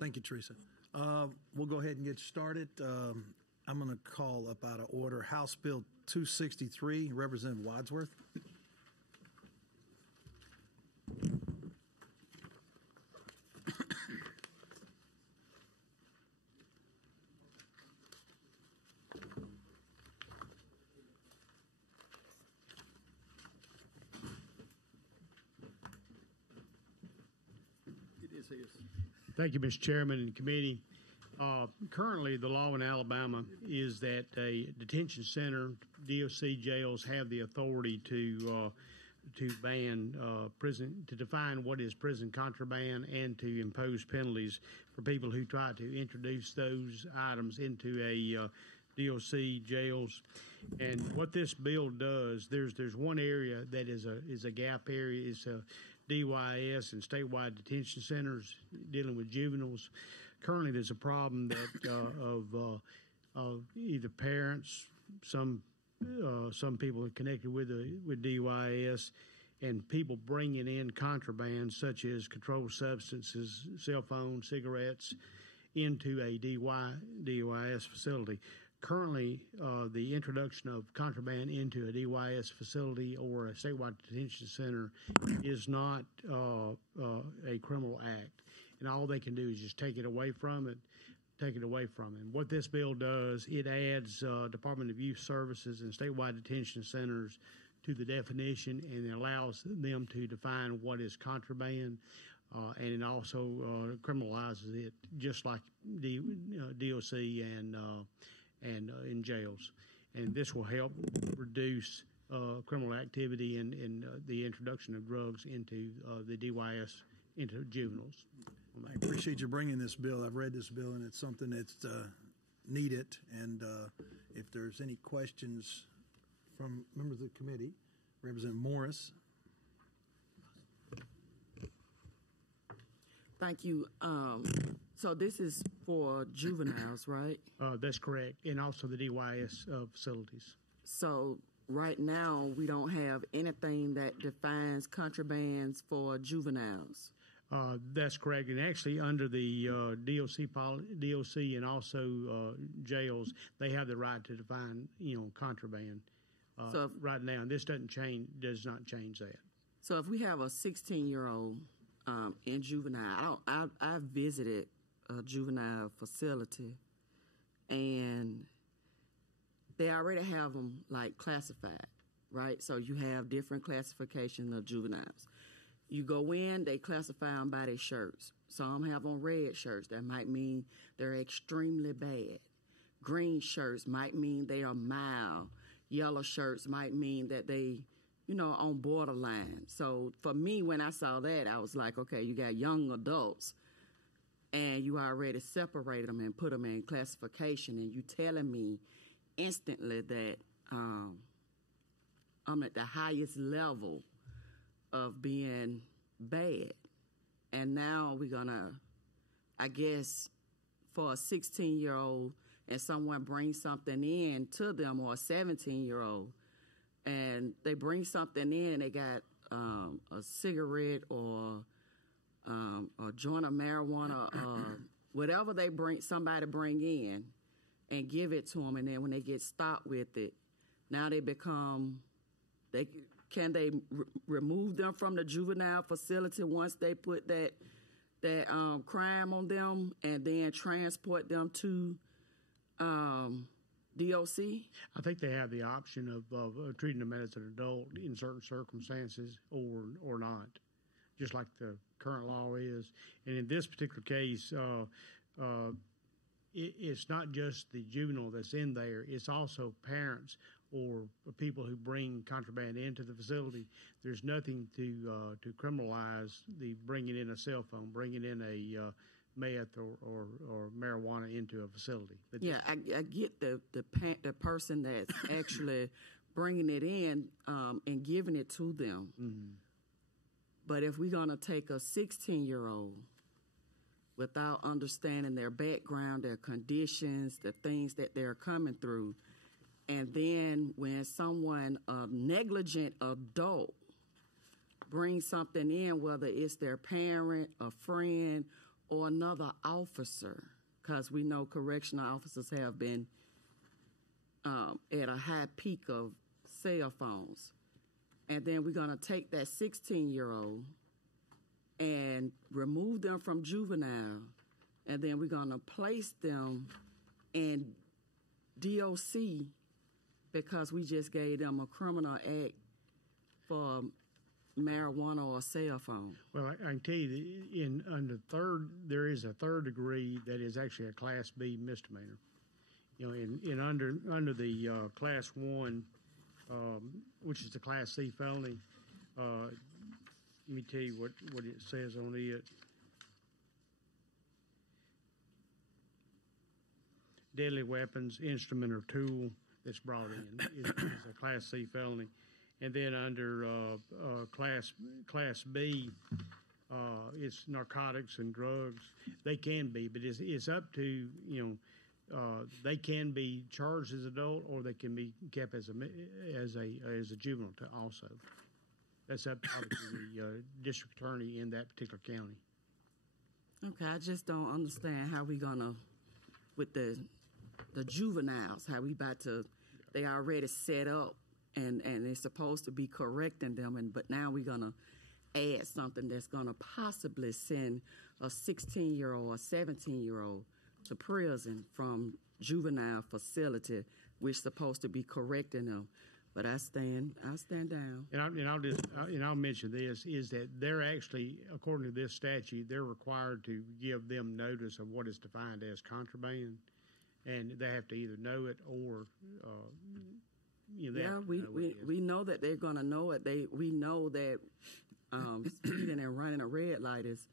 Thank you, Teresa. We'll go ahead and get started. I'm going to call up out of order House Bill 263, Representative Wadsworth. Thank you, Mr. Chairman and committee. Currently, the law in Alabama is that a detention center, DOC jails, have the authority to ban prison, to define what is prison contraband and to impose penalties for people who try to introduce those items into a DOC jails. And what this bill does, there's one area that is a gap area. It's a DYS and statewide detention centers dealing with juveniles. Currently, there's a problem that of either parents, some people are connected with DYS, and people bringing in contraband such as controlled substances, cell phones, cigarettes, into a DYS facility. Currently, the introduction of contraband into a DYS facility or a statewide detention center is not a criminal act, and all they can do is just take it away from it. And what this bill does, it adds Department of Youth Services and statewide detention centers to the definition, and it allows them to define what is contraband, and it also criminalizes it just like DOC and in jails. And this will help reduce criminal activity and the introduction of drugs into the DYS, into juveniles. I appreciate you bringing this bill. I've read this bill, and it's something that's needed. And if there's any questions from members of the committee, Representative Morris. Thank you. So this is for juveniles, right? That's correct, and also the DYS facilities. So right now we don't have anything that defines contrabands for juveniles. That's correct, and actually under the DOC and also jails, they have the right to define, contraband. So right now, and this does not change that. So if we have a 16-year-old in juvenile, I visited a juvenile facility, and they already have them like classified, right? So you have different classifications of juveniles. You go in, they classify them by their shirts. Some have on red shirts. That might mean they're extremely bad. Green shirts might mean they are mild. Yellow shirts might mean that they, on borderline. So for me, when I saw that, I was like, okay, you got young adults, and you already separated them and put them in classification, and you telling me instantly that I'm at the highest level of being bad. And now we're gonna, I guess, for a 16-year-old and someone brings something in to them, or a 17-year-old, and they bring something in and they got a cigarette or a joint of marijuana or whatever somebody bring in, and give it to them, and then when they get stopped with it, now they become, can they remove them from the juvenile facility once they put that crime on them, and then transport them to DOC? I think they have the option of treating them as an adult in certain circumstances or not, just like the current law is. And in this particular case, it's not just the juvenile that's in there, it's also parents or people who bring contraband into the facility. There's nothing to criminalize the bringing in a cell phone, bringing in a meth or marijuana into a facility. Yeah, I get the person that's actually bringing it in and giving it to them. Mm-hmm. But if we're going to take a 16-year-old without understanding their background, their conditions, the things that they're coming through, and then when someone, a negligent adult, brings something in, whether it's their parent, a friend, or another officer, because we know correctional officers have been at a high peak of cell phones. And then we're going to take that 16-year-old and remove them from juvenile, and then we're going to place them in DOC because we just gave them a criminal act for marijuana or a cell phone. Well, I can tell you that there is a third degree that is actually a Class B misdemeanor. You know, under the Class 1, which is the Class C felony, let me tell you what it says on it. Deadly weapons, instrument, or tool that's brought in is a Class C felony. And then under Class B, it's narcotics and drugs. They can be, but it's up to, they can be charged as adult, or they can be kept as a juvenile also. That's up to the district attorney in that particular county. Okay, I just don't understand how we gonna, with the juveniles, how we about to, they already set up and they're supposed to be correcting them, but now we're gonna add something that's gonna possibly send a 16-year-old or 17-year-old to prison from juvenile facility, which is supposed to be correcting them. But I'll stand down. And I'll mention this, is that they're actually, according to this statute, they're required to give them notice of what is defined as contraband, and they have to either know it or we know that they're gonna know it. We know that speeding and running a red light is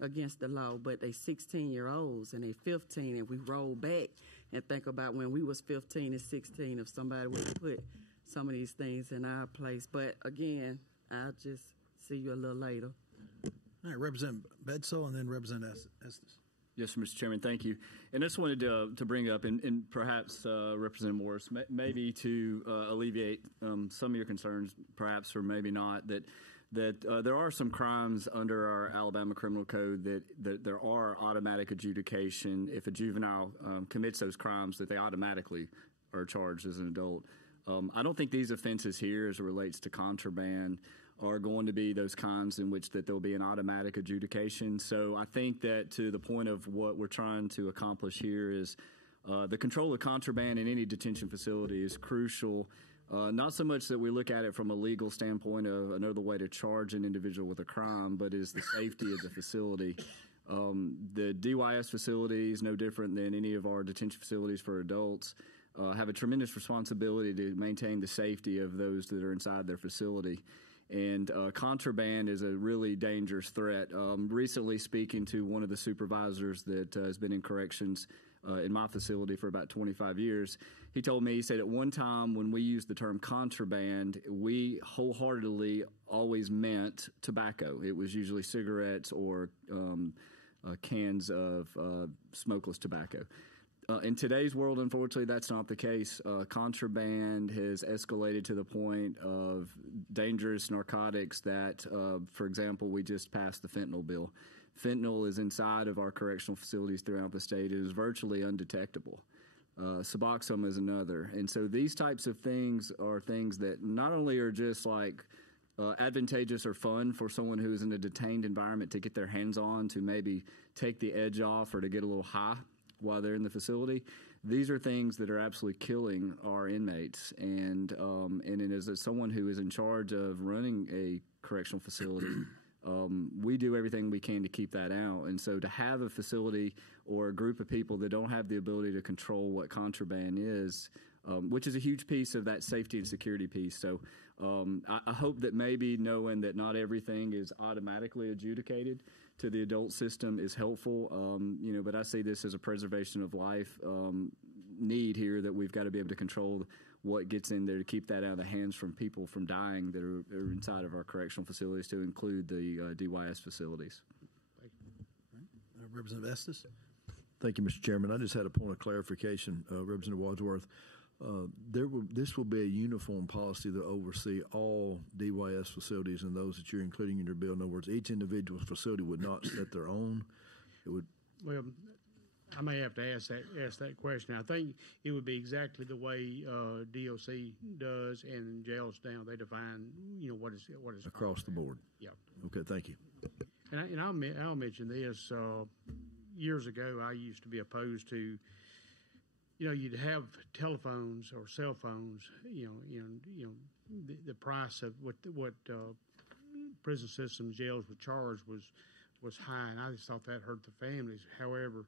against the law, but they 16-year-olds and they 15, and we roll back and think about when we was 15 and 16, if somebody would put some of these things in our place. But again, I'll just see you a little later. All right, Representative Bedsole and then Representative Estes. Yes, Mr. Chairman, thank you. And I just wanted to bring up, and perhaps Representative Morris, maybe to alleviate some of your concerns, perhaps, or maybe not, that there are some crimes under our Alabama Criminal Code that there are automatic adjudication. If a juvenile commits those crimes, that they automatically are charged as an adult. I don't think these offenses here, as it relates to contraband, are going to be those kinds in which that there'll be an automatic adjudication. So I think that to the point of what we're trying to accomplish here is the control of contraband in any detention facility is crucial. Not so much that we look at it from a legal standpoint of another way to charge an individual with a crime, but is the safety of the facility. The DYS facilities, no different than any of our detention facilities for adults, have a tremendous responsibility to maintain the safety of those that are inside their facility. And contraband is a really dangerous threat. Recently speaking to one of the supervisors that has been in corrections in my facility for about 25 years, he told me, he said, at one time when we used the term contraband, we wholeheartedly always meant tobacco. It was usually cigarettes or cans of smokeless tobacco. In today's world, unfortunately, that's not the case. Contraband has escalated to the point of dangerous narcotics that, for example, we just passed the fentanyl bill. Fentanyl is inside of our correctional facilities throughout the state. It is virtually undetectable. Suboxone is another. And so these types of things are things that not only are just like advantageous or fun for someone who is in a detained environment to get their hands on, to maybe take the edge off or to get a little high while they're in the facility. These are things that are absolutely killing our inmates. And as someone who is in charge of running a correctional facility, we do everything we can to keep that out. And so to have a facility or a group of people that don't have the ability to control what contraband is, which is a huge piece of that safety and security piece. So I hope that maybe knowing that not everything is automatically adjudicated to the adult system is helpful, but I see this as a preservation of life need here, that we've got to be able to control what gets in there to keep that out of the hands from people from dying that are inside of our correctional facilities, to include the DYS facilities. Representative Estes. Thank you, Mr. Chairman. I just had a point of clarification, Representative Wadsworth. This will be a uniform policy that oversee all DYS facilities and those that you're including in your bill. In other words, each individual facility would not set their own it would. Well, I may have to ask that question. I think it would be exactly the way DOC does, and jails now they define what is Across the board. Yeah. Okay, thank you. And I'll mention this. Years ago, I used to be opposed to. You'd have telephones or cell phones. The price of what prison systems, jails would charge was high, and I just thought that hurt the families. However,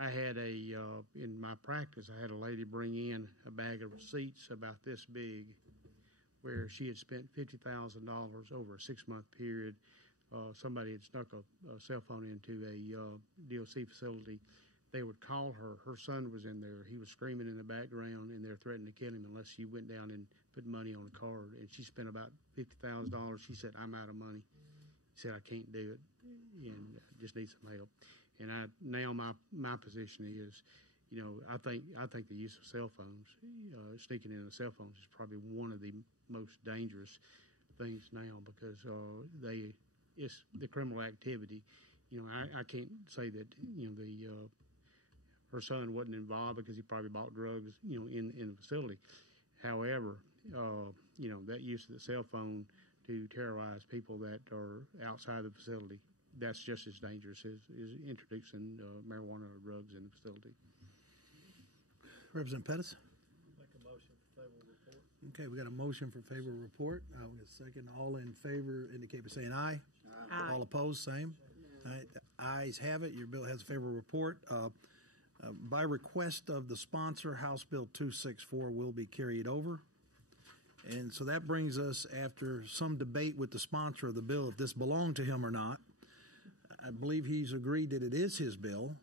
I had in my practice, I had a lady bring in a bag of receipts about this big, where she had spent $50,000 over a 6-month period. Somebody had snuck a cell phone into a DOC facility. They would call her. Her son was in there. He was screaming in the background, and they're threatening to kill him unless she went down and put money on a card. And she spent about $50,000. She said, "I'm out of money." She said, "I can't do it, and I just need some help." And now my position is, I think the use of cell phones, sneaking in the cell phones, is probably one of the most dangerous things now, because it's the criminal activity. I can't say that her son wasn't involved, because he probably bought drugs in the facility. However, that use of the cell phone to terrorize people that are outside the facility, that's just as dangerous as introducing marijuana or drugs in the facility. Representative Pettis? Make a motion for favorable report. Okay, we got a motion for favorable report. We got a second. All in favor indicate by saying aye. Aye. All opposed, same. All right, the ayes have it. Your bill has a favorable report. By request of the sponsor, House Bill 264 will be carried over. And so that brings us, after some debate with the sponsor of the bill, if this belonged to him or not. I believe he's agreed that it is his bill,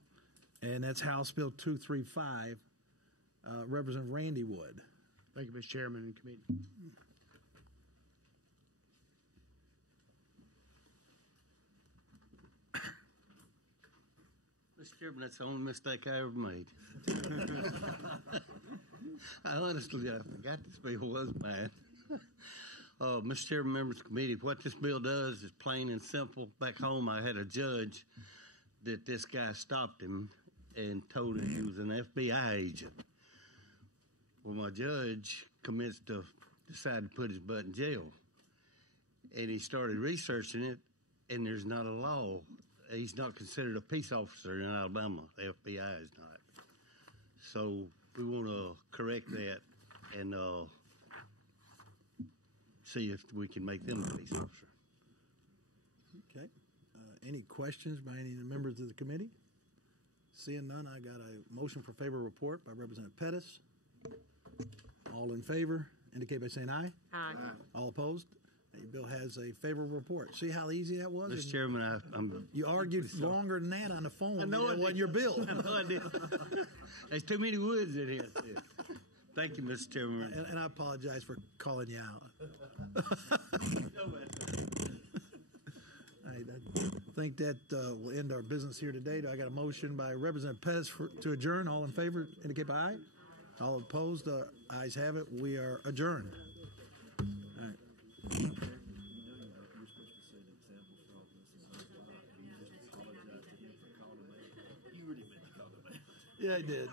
and that's House Bill 235. Representative Randy Wood. Thank you, Mr. Chairman and committee. Mr. Chairman, that's the only mistake I ever made. I honestly, I forgot this bill was mine. Mr. Chairman, members of the committee, what this bill does is plain and simple. Back home, I had a judge that this guy stopped him and told him he was an FBI agent. Well, my judge decided to put his butt in jail. And he started researching it, and there's not a law. He's not considered a peace officer in Alabama. The FBI is not. So we want to correct that and see if we can make them a peace officer. Okay. Any questions by any of the members of the committee? Seeing none, I got a motion for favorable report by Representative Pettis. All in favor indicate by saying aye. Aye. All opposed? Your bill has a favorable report. See how easy that was? Mr. Chairman, You argued longer than that on the phone. I know it wasn't your bill. I know I did. There's too many woods in here. Thank you, Mr. Chairman. And I apologize for calling you out. I think that will end our business here today. I got a motion by Representative Pettis to adjourn. All in favor indicate by aye. All opposed, ayes have it. We are adjourned. All right. Yeah, I did.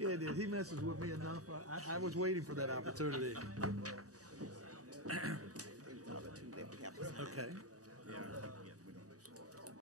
Yeah, I did. He messes with me enough. I was waiting for that opportunity.